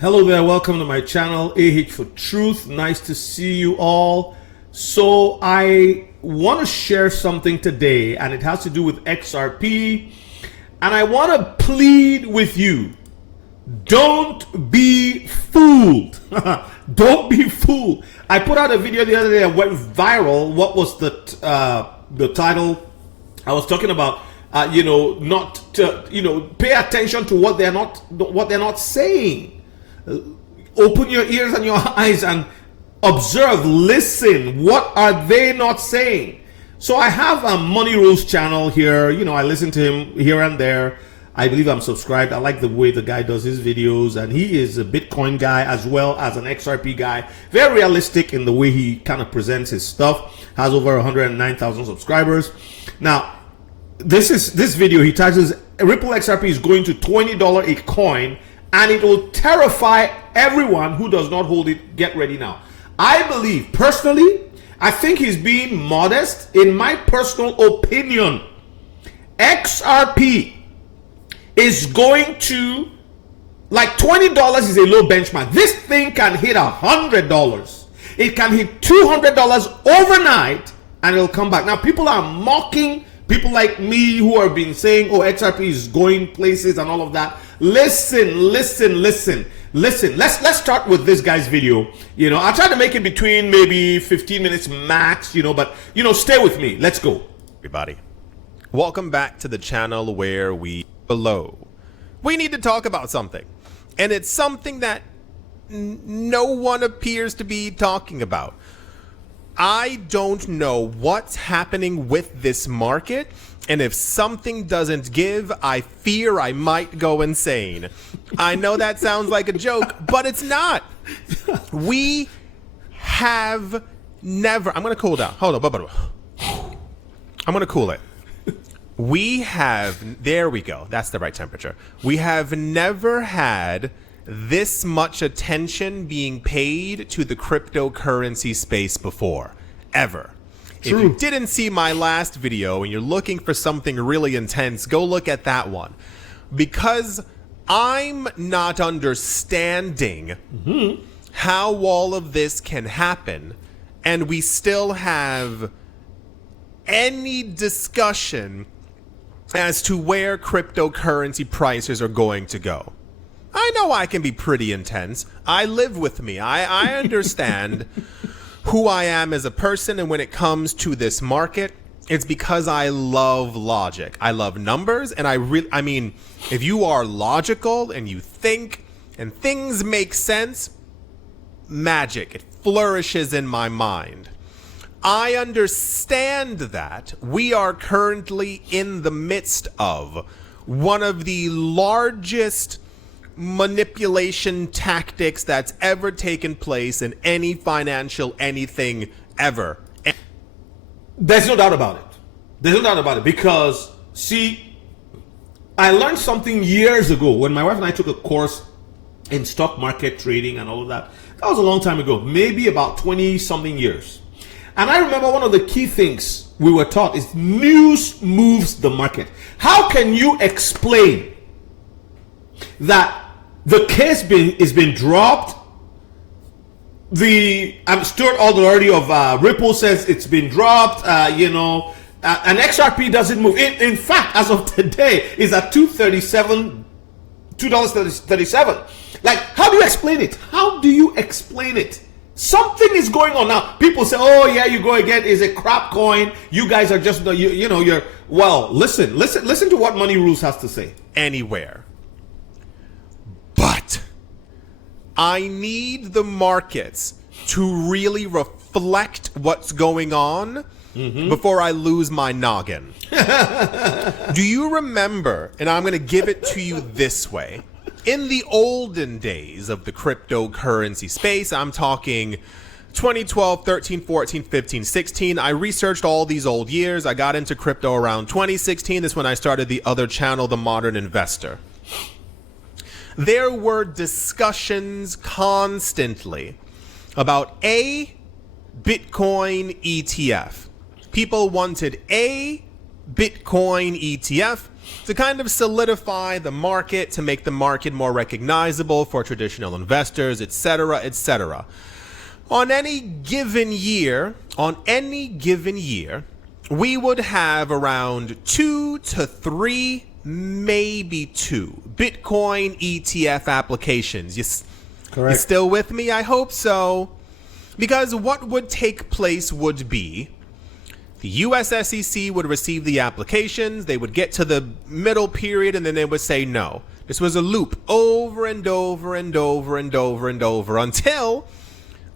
Hello there, welcome to my channel, AH for Truth. Nice to see you all. So I want to share something today, and it has to do with XRP. And I want to plead with you, don't be fooled. Don't be fooled. I put out a video the other day that went viral. What was the title? I was talking about not to pay attention to what they're not saying. Open your ears and your eyes and observe, listen. What are they not saying? So I have a Money Rules channel here. I listen to him here and there. I believe I'm subscribed. I like the way the guy does his videos, and he is a Bitcoin guy as well as an XRP guy. Very realistic in the way he kind of presents his stuff. Has over 109,000 subscribers. Now, this video, he titles Ripple XRP is going to $20 a coin, and it will terrify everyone who does not hold it. Get ready now. I believe, personally, I think he's being modest. In my personal opinion, XRP is going to, like, $20 is a low benchmark. This thing can hit $100. It can hit $200 overnight, and it'll come back. Now, people are mocking people like me who have been saying, oh, XRP is going places and all of that. Listen. Let's start with this guy's video. I'll try to make it between maybe 15 minutes max, but stay with me. Let's go. Everybody, welcome back to the channel where we need to talk about something, and it's something that no one appears to be talking about. I don't know what's happening with this market, and if something doesn't give, I fear I might go insane. I know that sounds like a joke, but it's not. We have never... I'm going to cool down. Hold on. I'm going to cool it. We have... There we go. That's the right temperature. We have never had this much attention being paid to the cryptocurrency space before, ever. True. If you didn't see my last video and you're looking for something really intense, go look at that one. Because I'm not understanding how all of this can happen, and we still have any discussion as to where cryptocurrency prices are going to go. I know I can be pretty intense. I live with me. I understand who I am as a person, and when it comes to this market, it's because I love logic. I love numbers, and I mean, if you are logical and you think and things make sense, magic, it flourishes in my mind. I understand that we are currently in the midst of one of the largest manipulation tactics that's ever taken place in any financial anything ever. There's no doubt about it. Because, see, I learned something years ago when my wife and I took a course in stock market trading and all of that. That was a long time ago, maybe about 20-something years. And I remember one of the key things we were taught is news moves the market. How can you explain that the case is been dropped? I'm Stuart Alderody of Ripple says it's been dropped. And XRP doesn't move. In fact, as of today, is at $2.37. Like, how do you explain it? How do you explain it? Something is going on now. People say, "Oh yeah, you go again. Is a crap coin. You guys are just you're well." Listen to what Money Rules has to say. Anywhere. But I need the markets to really reflect what's going on before I lose my noggin. Do you remember, and I'm going to give it to you this way, in the olden days of the cryptocurrency space, I'm talking 2012, 13, 14, 15, 16, I researched all these old years. I got into crypto around 2016. That's when I started the other channel, The Modern Investor. There were discussions constantly about a Bitcoin ETF. People wanted a Bitcoin ETF to kind of solidify the market, to make the market more recognizable for traditional investors, etc., etc. On any given year, we would have around 2 to 3, maybe 2 Bitcoin ETF applications. Correct. You still with me? I hope so. Because what would take place would be the US SEC would receive the applications, they would get to the middle period, and then they would say no. This was a loop over and over and over and over and over until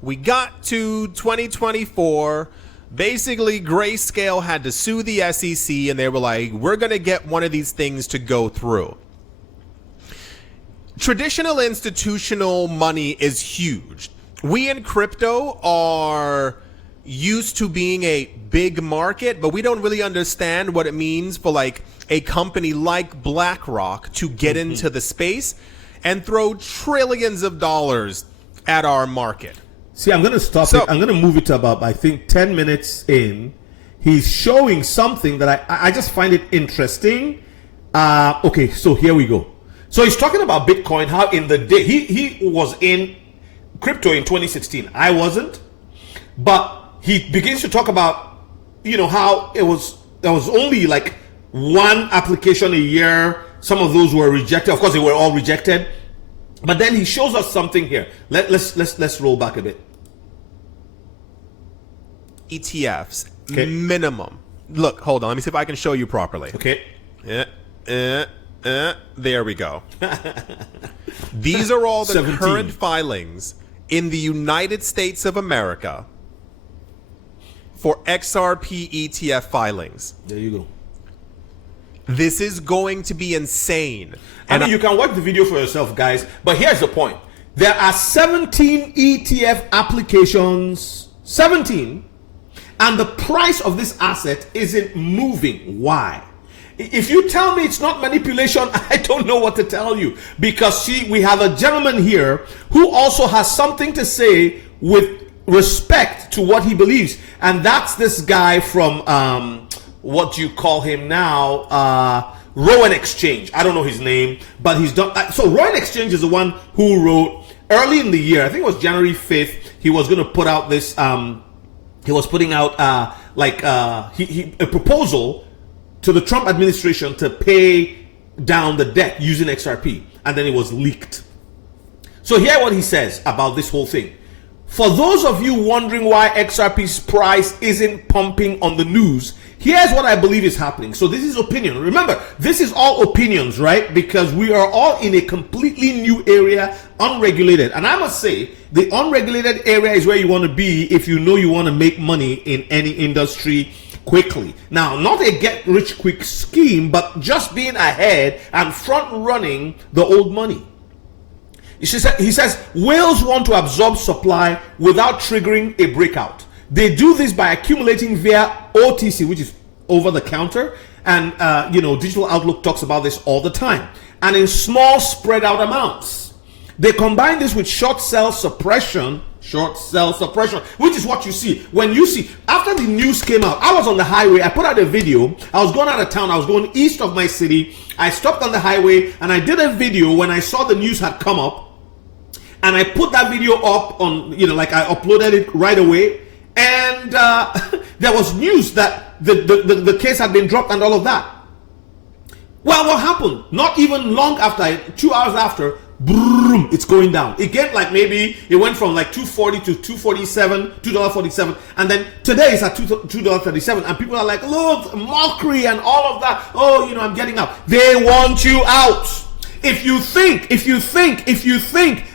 we got to 2024. Basically, Grayscale had to sue the SEC, and they were like, we're going to get one of these things to go through. Traditional institutional money is huge. We in crypto are used to being a big market, but we don't really understand what it means for like a company like Blackrock to get into the space and throw trillions of dollars at our market. See, I'm going to stop it. I'm going to move it to about, I think, 10 minutes in. He's showing something that I just find it interesting. Okay, so here we go. So he's talking about Bitcoin, how in the day, he was in crypto in 2016. I wasn't. But he begins to talk about, you know, how there was only like one application a year. Some of those were rejected. Of course, they were all rejected. But then he shows us something here. Let's roll back a bit. ETFs, okay. Minimum. Look, hold on. Let me see if I can show you properly. Okay. There we go. These are all the 17. current filings in the United States of America for XRP ETF filings. There you go. This is going to be insane. I mean, you can watch the video for yourself, guys. But here's the point. There are 17 ETF applications. 17. And the price of this asset isn't moving. Why? If you tell me it's not manipulation, I don't know what to tell you. Because we have a gentleman here who also has something to say with respect to what he believes. And that's this guy from, what do you call him now? Rowan Exchange. I don't know his name, but he's done. So Rowan Exchange is the one who wrote early in the year, I think it was January 5th, he was going to put out this, he was putting out a proposal to the Trump administration to pay down the debt using XRP. And then it was leaked. So hear what he says about this whole thing. For those of you wondering why XRP's price isn't pumping on the news, here's what I believe is happening. So this is opinion. Remember, this is all opinions, right? Because we are all in a completely new area, unregulated. And I must say, the unregulated area is where you want to be if you know you want to make money in any industry quickly. Now, not a get-rich-quick scheme, but just being ahead and front-running the old money. He says, whales want to absorb supply without triggering a breakout. They do this by accumulating via OTC, which is over the counter. And, Digital Outlook talks about this all the time. And in small spread out amounts. They combine this with short sell suppression, which is what you see. When you see, after the news came out, I was on the highway. I put out a video. I was going out of town. I was going east of my city. I stopped on the highway and I did a video when I saw the news had come up. And I put that video up on, I uploaded it right away. And there was news that the case had been dropped and all of that. Well, what happened? Not even long after, 2 hours after, boom, it's going down. It get maybe it went from $2.40 to $2.47, and then today it's at $2.37, and people are like, look, mockery and all of that. Oh, I'm getting out. They want you out. If you think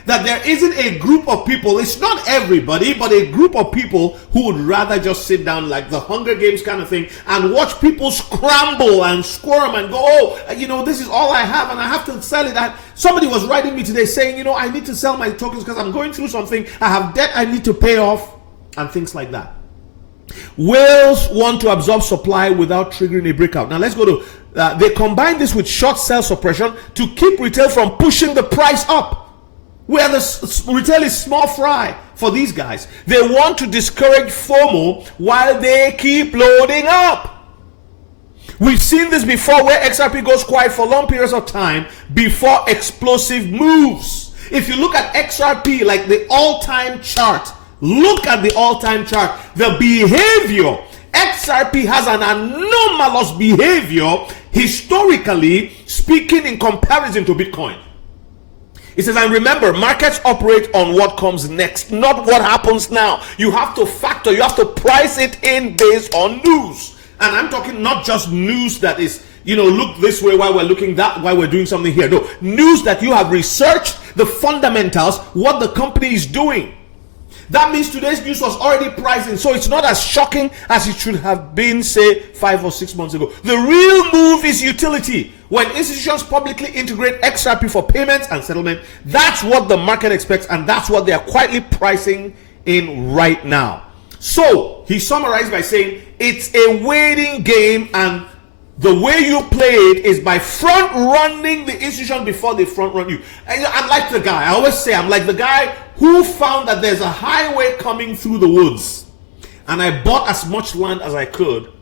that there isn't a group of people, it's not everybody, but a group of people who would rather just sit down like the Hunger Games kind of thing and watch people scramble and squirm and go, this is all I have and I have to sell it. Somebody was writing me today saying, I need to sell my tokens because I'm going through something. I have debt I need to pay off and things like that. Whales want to absorb supply without triggering a breakout. Now let's go to, they combine this with short sell suppression to keep retail from pushing the price up. Where the retail is small fry for these guys. They want to discourage FOMO while they keep loading up. We've seen this before where XRP goes quiet for long periods of time before explosive moves. If you look at XRP, like the all-time chart, look at the all-time chart, the behavior. XRP has an anomalous behavior, historically speaking, in comparison to Bitcoin. It says, and remember, markets operate on what comes next, not what happens now. You have to factor, you have to price it in based on news. And I'm talking not just news that is, look this way while we're looking that, while we're doing something here. No, news that you have researched the fundamentals, what the company is doing. That means today's news was already priced in, so it's not as shocking as it should have been, say, 5 or 6 months ago. The real move is utility. When institutions publicly integrate XRP for payments and settlement, that's what the market expects, and that's what they are quietly pricing in right now. So he summarized by saying it's a waiting game, and the way you play it is by front running the institution before they front run you. And I'm like the guy, I always say, I'm like the guy who found that there's a highway coming through the woods, and I bought as much land as I could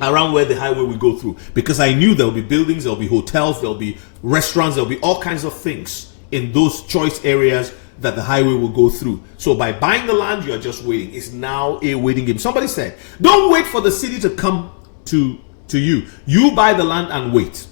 around where the highway would go through, because I knew there'll be buildings, there'll be hotels, there'll be restaurants, there'll be all kinds of things in those choice areas that the highway will go through. So by buying the land, you are just waiting. It's now a waiting game. Somebody said, don't wait for the city to come to you. You buy the land and wait.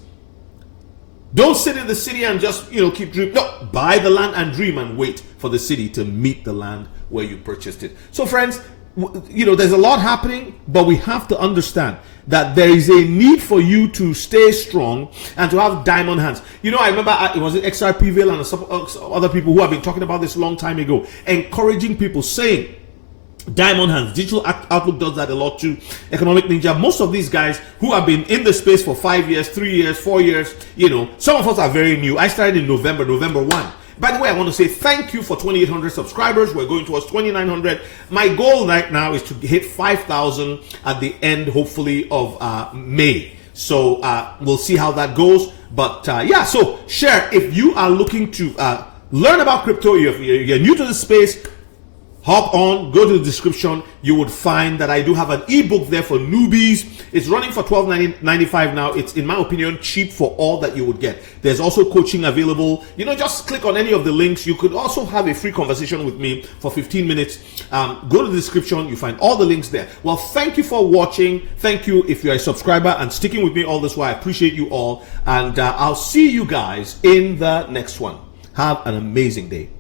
Don't sit in the city and just, keep dreaming. No, buy the land and dream and wait for the city to meet the land where you purchased it. So friends, there's a lot happening, but we have to understand that there is a need for you to stay strong and to have diamond hands. I remember it was XRPville and some other people who have been talking about this a long time ago, encouraging people, saying, diamond hands. Digital Outlook does that a lot too. Economic Ninja. Most of these guys who have been in the space for 5 years, 3 years, 4 years, some of us are very new. I started in November 1. By the way, I want to say thank you for 2,800 subscribers. We're going towards 2,900. My goal right now is to hit 5,000 at the end, hopefully, of May. So we'll see how that goes. But so share. If you are looking to learn about crypto, you're new to the space, hop on, go to the description. You would find that I do have an ebook there for newbies. It's running for $12.95 now. It's, in my opinion, cheap for all that you would get. There's also coaching available. Just click on any of the links. You could also have a free conversation with me for 15 minutes. Go to the description. You find all the links there. Well, thank you for watching. Thank you if you're a subscriber and sticking with me all this while. I appreciate you all. And I'll see you guys in the next one. Have an amazing day.